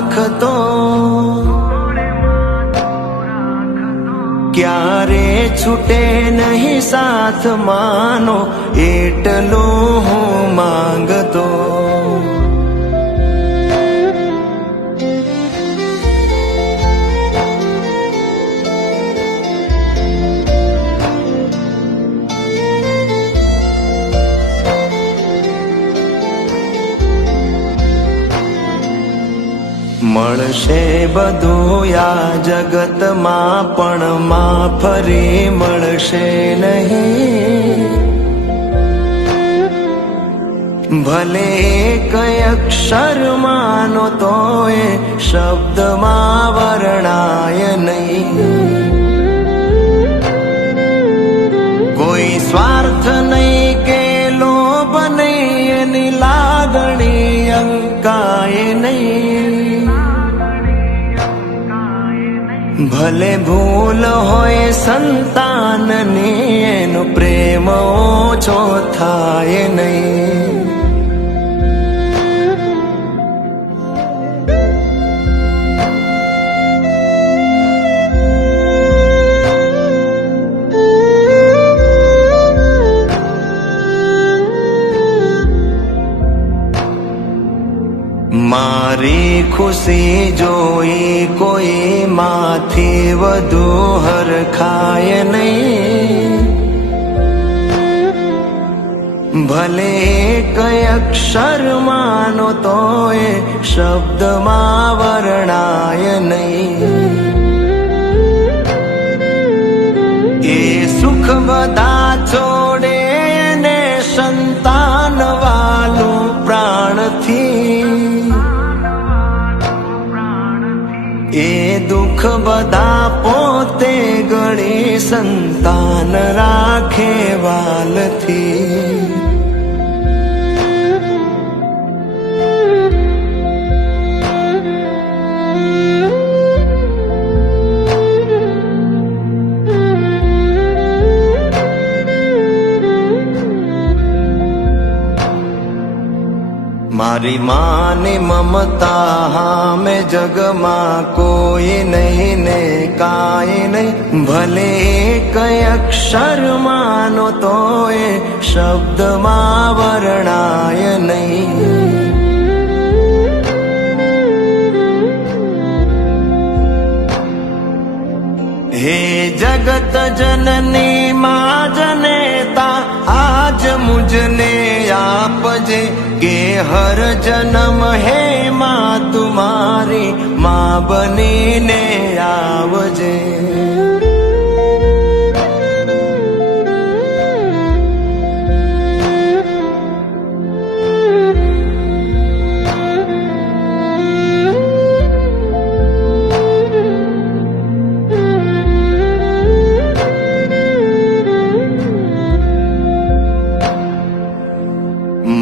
રાખતો, ક્યારે છૂટે નહીં સાથ માનો એટલું હું માંગતો. મળશે બધું આ જગતમાં પણ માં ફરી મળશે નહીં. ભલે કઈ અક્ષર માનો તો એ શબ્દમાં વર્ણાય નહીં. કોઈ સ્વાર્થ નહીં કે લોભ નહીં, એની લાગણી અંકાય નહીં. ભલે ભૂલ હોય સંતાનની, એનો પ્રેમ ઓછો થાય નહીં. મારી ખુશી જોઈ કોઈ માથી વધુ હરખાય નહીં. ભલે કઈ અક્ષર માનો તો એ શબ્દમાં વર્ણાય નહીં. એ સુખ બધા છોડે ને સંતાન વાલું પ્રાણથી, એ દુઃખ બધા પોતે ગળી સંતાન રાખે વાલથી. મારી માની મમતા હામે જગમાં કોઈ નહીં ને કાંઈ નહીં. ભલે કઈ અક્ષર માનો તો એ શબ્દમાં વર્ણાય નહીં. હે જગત જનની માં જનેતા, આજ મુझने આપજે કે હર જન્મ હે માં તુમારી માં બનીને આવજે.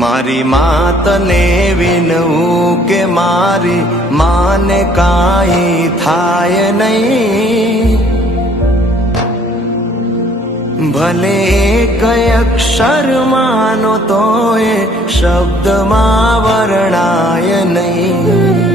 મારી માતને વિનવું કે મારી માને કાંઈ થાય નહીં. ભલે કઈ અક્ષર માનો તો એ શબ્દમાં વર્ણાય નહીં.